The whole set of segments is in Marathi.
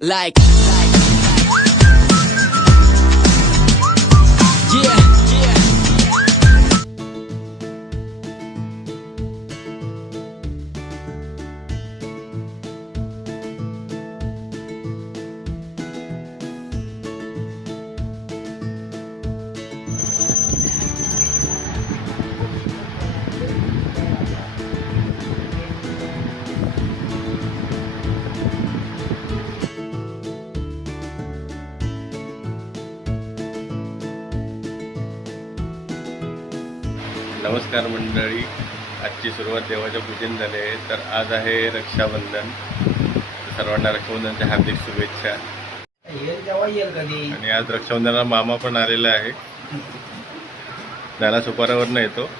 like, like, like. yeah नमस्कार मंडळी. आजची सुरुवात देवाच्या पूजन झाले आहे. तर आज आहे रक्षाबंधन. सर्वांना रक्षाबंधनच्या हार्दिक शुभेच्छा. आणि आज रक्षाबंधनाला मामा पण आलेला आहे. नाना सुपारावरनं येतो.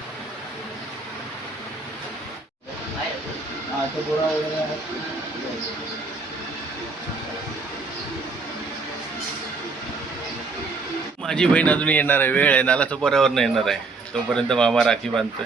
माझी बहीण अजून येणार आहे. वेळ आहे. नाला सुपारावरनं येणार आहे. तोपर्यंत मामा राखी बांधतोय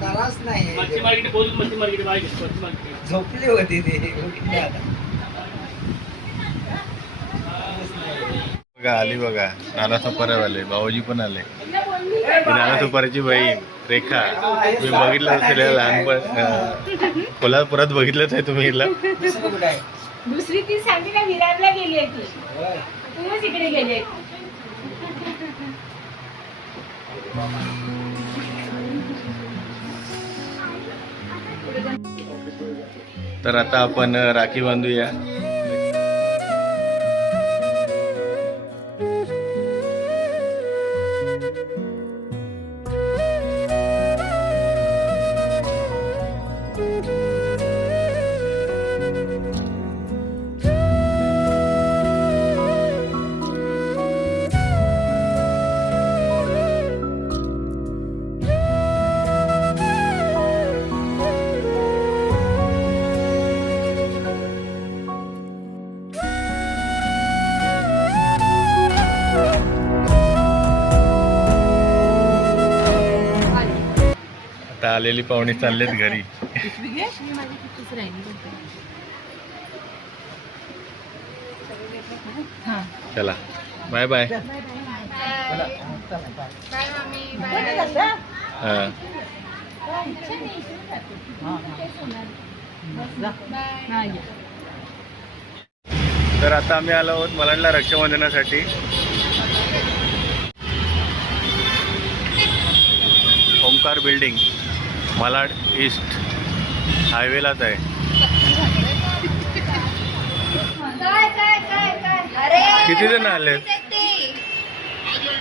त्रास नाही मच्छी मार्केट मच्छी मार्केट मच्छी मार्केट. झोपली होती ते बघा आली बघा. नाना सुपारावाले भाऊजी पण आले. नाना सुपाराची बहीण रेखा. मी बघितलं असेल या लहानपण कोल्हापुरात बघितलंच आहे तुम्ही हिला. दुसरं ती सांगली ना विरारला गेली आहे ती. होय. तुम्हीच इकडे गेले. तर आता आपण राखी बांधूया. आलेली पाहुणे चाललेत घरी. चला. Bye bye. तर आता आम्ही आलो आहोत मलाडला रक्षाबंधनासाठी. ओमकार बिल्डिंग. मलाड ईस्ट हायवेलाच आहे. काय काय काय काय? अरे किती जण आले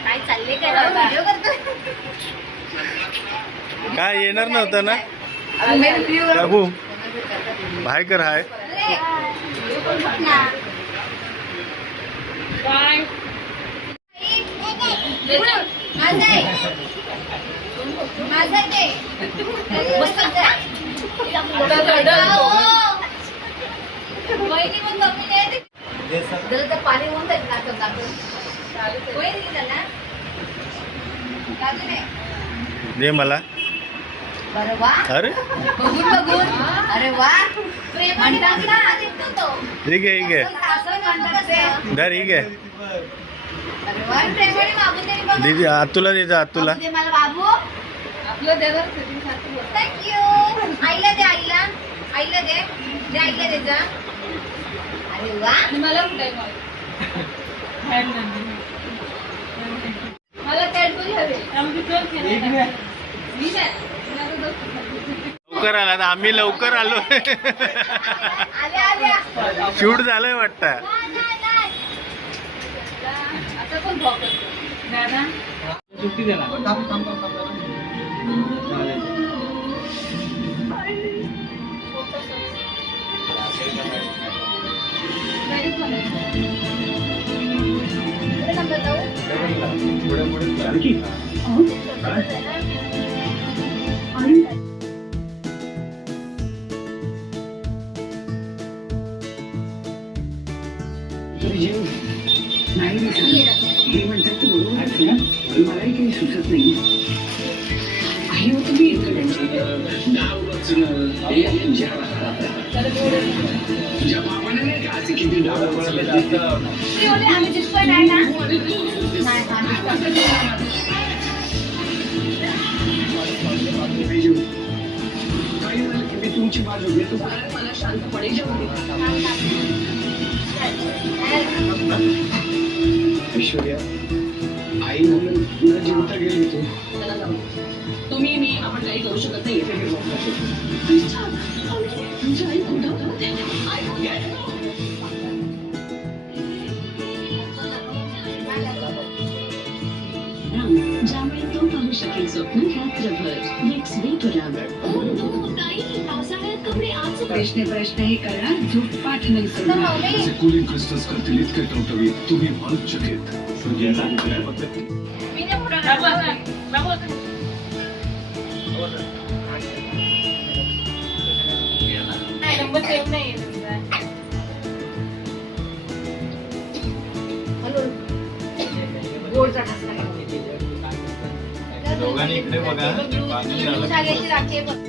काय चालले काय? बाबा काय येणार नव्हतं ना? बाबू भाय कर हाय. पाणी होऊन जाईल? दे मला. वा. अरे. बघून बघून. अरे वा. ठीक आहे ठीक आहे. धर ठीक आहे. अरे वा प्रेमाने मागून तरी बघ. दीदी आतुला दे जा आतुला बाबू दे मला बाबू. आपलं दे थँक्यू आईला दे आईला. आईला दे. दे आईला दे जा. अरे वा. मला कुठे मला? कॅडबरी हवे एक मिनिट. मी नाही. लवकर आला ना आम्ही लवकर आलो. शूट झालंय वाटतं. Ada nambah tahu? Ada lagi. Ada lagi. हे म्हणतात ते बरोबर आहे ना पण मलाही काही सुचत नाही. आहे हो तुम्ही इकडे. नाव वाचणं हे तुझ्या तुझ्या बाबाने नाही का असे किती डाव वाचले ते बोलले, आम्ही दिसतोय नाही ना? नाही हा, बिजू काही झालं की मी तुमची बाजू घेतो. मला शांतपणे जेवू ऐश्वर्या आई म्हणून न जेवता गेली तू. तुम्ही मी आपण काही करू शकत नाही तुमची आई कुठं ज्यामुळे तो पाहू शकेल स्वप्न रात्रभर. नेक्स्ट पावसाळ्यात कपडे आज प्रश्न प्रश्न हे करा झुटपाट नाही तर सोडणार असे कुलिंग क्रिस्टल्स करतील इतके टवटवीत तुम्ही म्हणूच शकेल मी नाही पुढं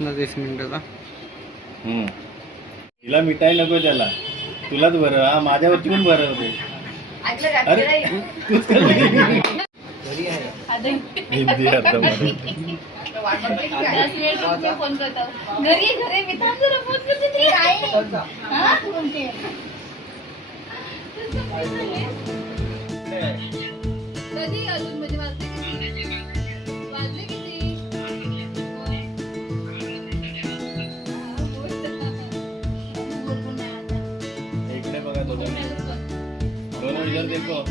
ना तीस मिनिटाचा हम्म. तिला मिठाई नको त्याला तुलाच बरं हा माझ्यावरची पण बरं होते ऐकलं का? अरे हिंदी काय? फोन करता. घरी घरी. मी थांब जरा फोन करते ती. हा? कोणती? कधी अजून म्हणजे? दोन देखो.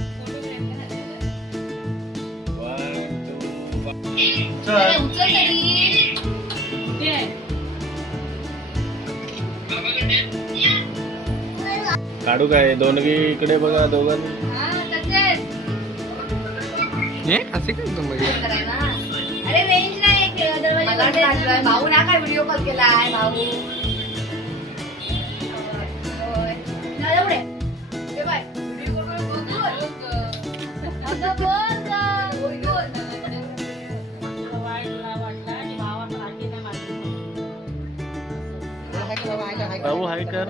काढू काय दोनगी इकडे बघा दोघांनी हा. हे असे काय तुम्ही. भाऊ ना काय व्हिडिओ कॉल केलाय भाऊ झालं कर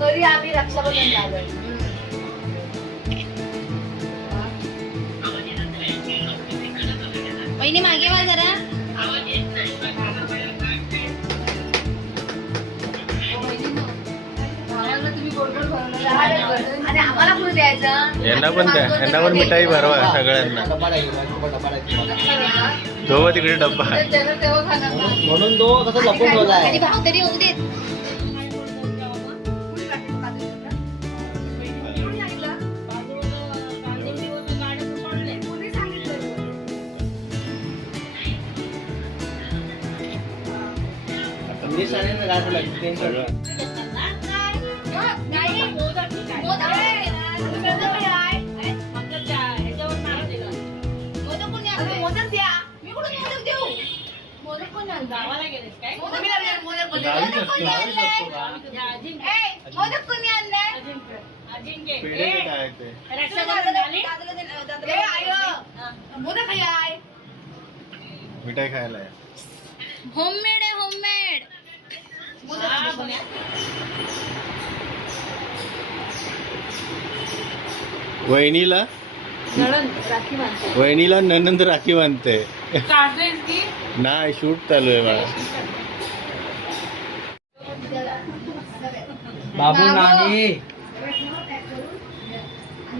तरी आम्ही रक्षाबंधन झालं महिने मागे वा जरा. आम्हाला कुठे द्यायचं. यांना पण द्या. यांना पण मिठाई भरवा सगळ्यांना. डबा आहे, डबा डबा आहे. धोवा तिकडे डब्बा. आहे. तेव्हा तेव्हा खाणार ना. म्हणून तो कसं लपून ठेवलाय. आणि भाव तरी होऊ देत. मी सांगेन ना काय टेन्शन नाही गावाला गेलेस काय? मोदक कोणी अजिंक्य ए, मोदक कोणी आणले अजिंक्य. अजिंक्य. पेढे ते काय ते? रक्षाबंधन झाली? ए, आय, मोदक आहे आय. मिठाई खायला. होममेड आहे होममेड? वहिनीला वहिनीला ननंद राखी बांधते नाही शूट चालू आहे मला बाबू नानी.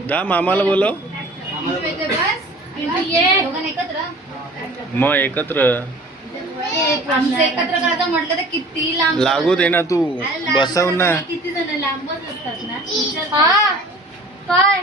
जा मामाला बोलव. दोघं एकत्र. मग एकत्र. आमचं एकत्र करायचं म्हटलं तर किती लांब लागू दे ना तू. बसव ना. किती जण लांबच असतात ना. हा. काय?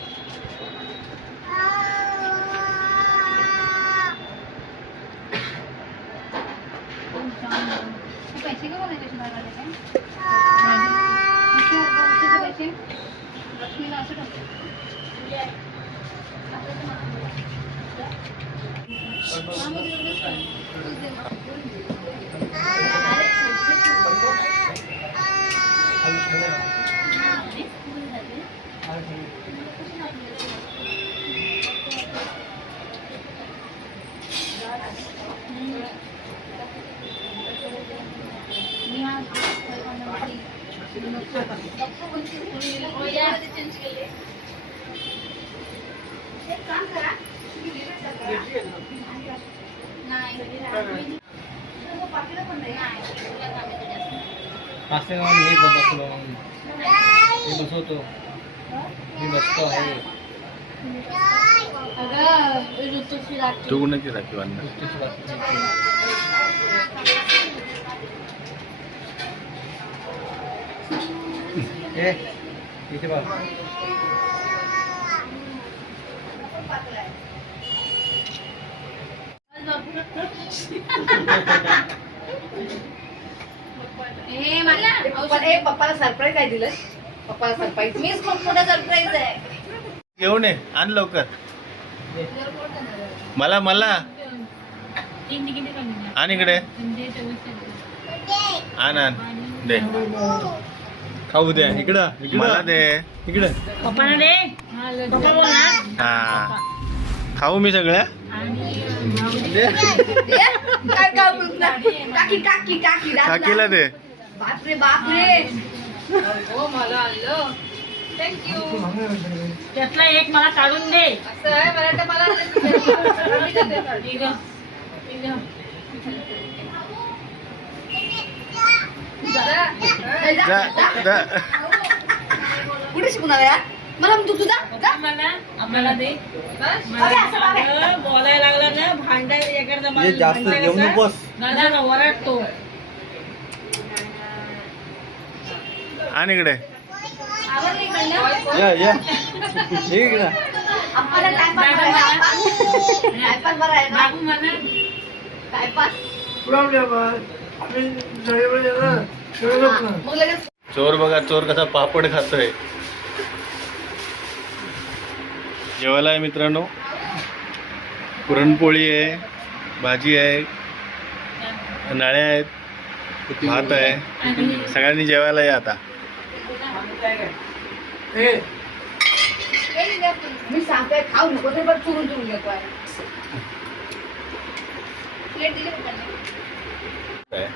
पैसे का पैसे लक्ष्मीला असं टाकतो पाचशे मी बसलो मी बसवतो. मी बसतो आहे. तू कुणाची राखी बांधणार इथे बघ. ए मला ए पप्पाला सरप्राईज काय दिलं. पप्पाला सरप्राईज मीच खूप मोठा सरप्राईज आहे. घेऊन ये आण लवकर. मला मला. आण इकडे. आण आण. दे. खाऊ द्या इकडं मला दे. इकडं. पप्पाला दे. पप्पा बोल ना. हा. खाऊ मी सगळ्या. काय काय बोलता? काकी काकी काकी दादा. काकीला दे. बापरे बापरे. हो मला आलं थँक्यू त्यातला एक मला काढून दे. असं आहे मला वाटतं मला. जा. जा, जा जा. जा. कुठे शिकून आला यार? मला तू तुझा मला आम्हाला दे. बस. असं बोलायला लागला ना भांडा एखादा मला हे जास्त भांडा घेऊ कसा? नकोस दादा ना ओरडतो. आण इकडे? या या. हे इकडं चोर बघा चोर कसा पापड खातोय. जेवायला आहे मित्रांनो. पुरणपोळी आहे भाजी आहे नाळे आहेत भात आहे. आणि सगळ्यांनी जेवायला या आता. हे. मी सांगते खाऊ नको ते बरं चुरून चुरून घेतो आहे प्लेट दिली का त्यांनी? काय?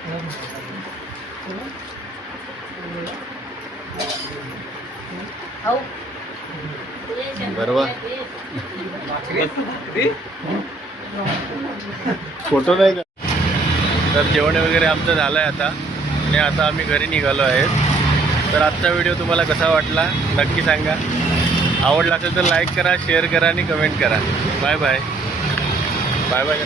खाऊ बरोबर फोटो नाही का तर जेवण वगैरे आमचं झालं आहे आता आणि आता आम्ही घरी निघालो आहेत तर आजचा व्हिडिओ तुम्हाला कसा वाटला नक्की सांगा. आवडला असेल तर लाईक करा शेअर करा आणि कमेंट करा. Bye bye bye bye